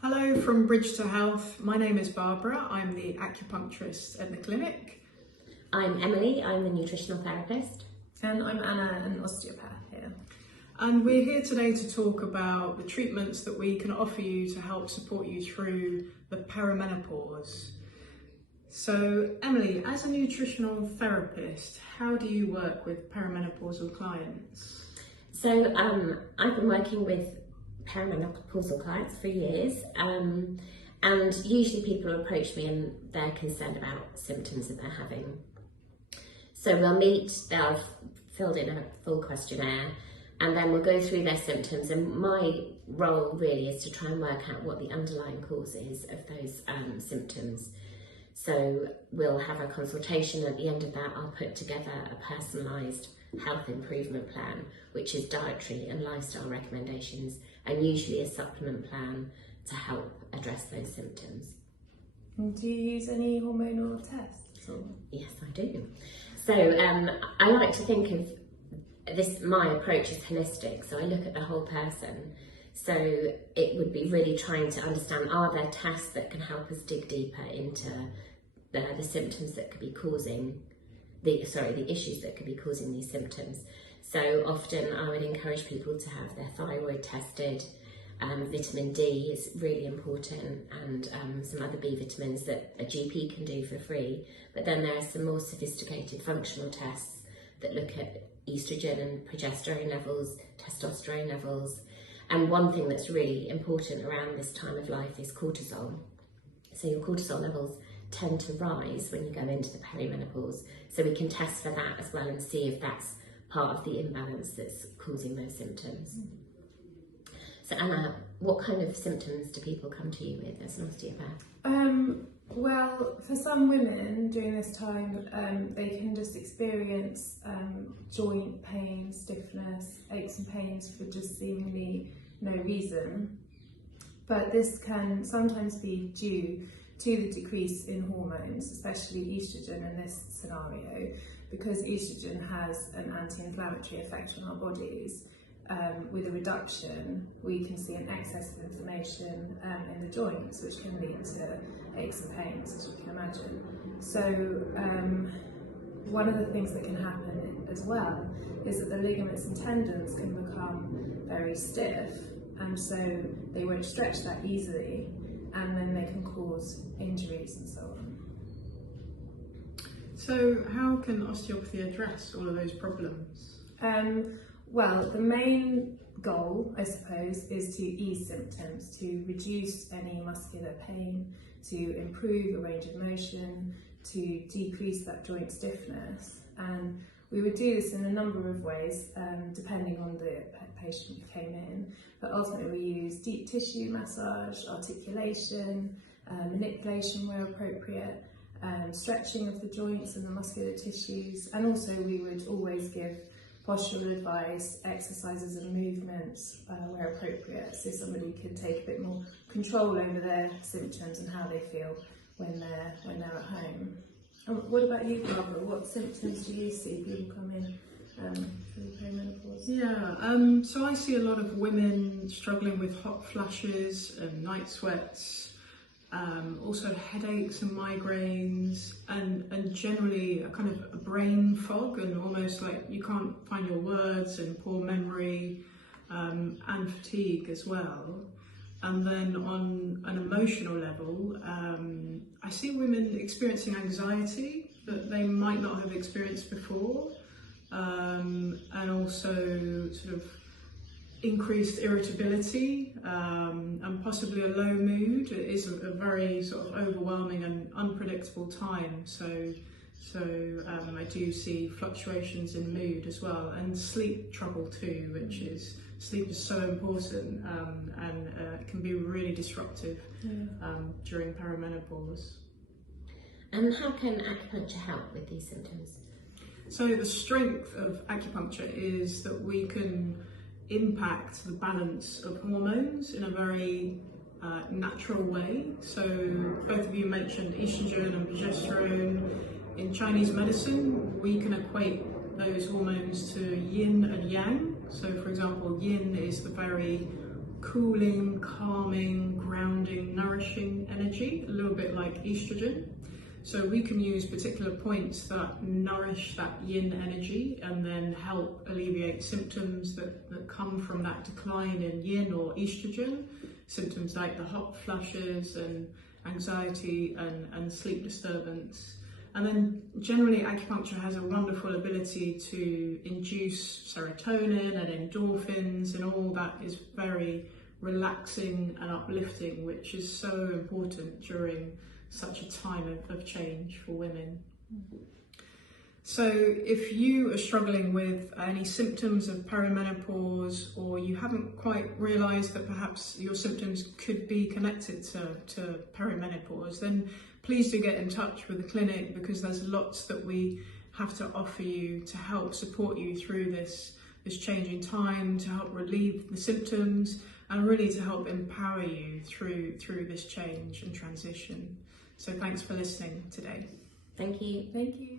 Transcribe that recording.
Hello from Bridge to Health. My name is Barbara. I'm the acupuncturist at the clinic. I'm Emily, I'm the nutritional therapist. And I'm Anna, an osteopath here. And we're here today to talk about the treatments that we can offer you to help support you through the perimenopause. So, Emily, as a nutritional therapist, how do you work with perimenopausal clients? So I've been working with perimenopausal clients for years, and usually people approach me and they're concerned about symptoms that they're having. So we'll meet, they'll have filled in a full questionnaire, and then we'll go through their symptoms, and my role really is to try and work out what the underlying cause is of those symptoms. So we'll have a consultation. At the end of that, I'll put together a personalised health improvement plan, which is dietary and lifestyle recommendations, and usually a supplement plan to help address those symptoms. And do you use any hormonal tests? Or? Yes, I do. So I like to think of this, my approach is holistic, so I look at the whole person. So it would be really trying to understand, are there tests that can help us dig deeper into the symptoms that could be causing the issues that could be causing these symptoms. So often I would encourage people to have their thyroid tested. Vitamin D is really important, and some other B vitamins that a GP can do for free. But then there are some more sophisticated functional tests that look at estrogen and progesterone levels, testosterone levels. And one thing that's really important around this time of life is cortisol. So your cortisol levels tend to rise when you go into the perimenopause. So we can test for that as well and see if that's part of the imbalance that's causing those symptoms. So Anna, what kind of symptoms do people come to you with as an osteopath? Well, for some women during this time, they can just experience joint pain, stiffness, aches and pains for just seemingly no reason. But this can sometimes be due to the decrease in hormones, especially estrogen in this scenario, because estrogen has an anti-inflammatory effect on our bodies. With a reduction, we can see an excess of inflammation in the joints, which can lead to aches and pains, as you can imagine. So one of the things that can happen as well is that the ligaments and tendons can become very stiff, and so they won't stretch that easily, and then they can cause injuries and so on. So how can osteopathy address all of those problems? Well, the main goal, I suppose, is to ease symptoms, to reduce any muscular pain, to improve a range of motion, to decrease that joint stiffness. And we would do this in a number of ways, depending on the patient who came in. But ultimately we use deep tissue massage, articulation, manipulation where appropriate, stretching of the joints and the muscular tissues. And also we would always give postural advice, exercises and movements where appropriate, so somebody could take a bit more control over their symptoms and how they feel when they're at home. And what about you, Barbara? What symptoms do you see people come in for the perimenopause? Yeah, so I see a lot of women struggling with hot flashes and night sweats, also headaches and migraines, and generally a kind of a brain fog, and almost like you can't find your words, and poor memory, and fatigue as well. And then on an emotional level, I see women experiencing anxiety that they might not have experienced before, and also sort of increased irritability, and possibly a low mood. It is a very sort of overwhelming and unpredictable time, so I do see fluctuations in mood as well, and sleep trouble too, which is, sleep is so important, and can be really disruptive during perimenopause. And how can acupuncture help with these symptoms? So the strength of acupuncture is that we can impact the balance of hormones in a very natural way. So both of you mentioned estrogen and progesterone. In Chinese medicine, we can equate those hormones to yin and yang. So for example, yin is the very cooling, calming, grounding, nourishing energy, a little bit like estrogen. So we can use particular points that nourish that yin energy and then help alleviate symptoms that come from that decline in yin or estrogen. Symptoms like the hot flushes and anxiety and sleep disturbance. And then generally acupuncture has a wonderful ability to induce serotonin and endorphins, and all that is very relaxing and uplifting, which is so important during such a time of change for women. So if you are struggling with any symptoms of perimenopause, or you haven't quite realised that perhaps your symptoms could be connected to perimenopause, then please do get in touch with the clinic, because there's lots that we have to offer you to help support you through this changing time, to help relieve the symptoms and really to help empower you through this change and transition. So thanks for listening today. Thank you. Thank you.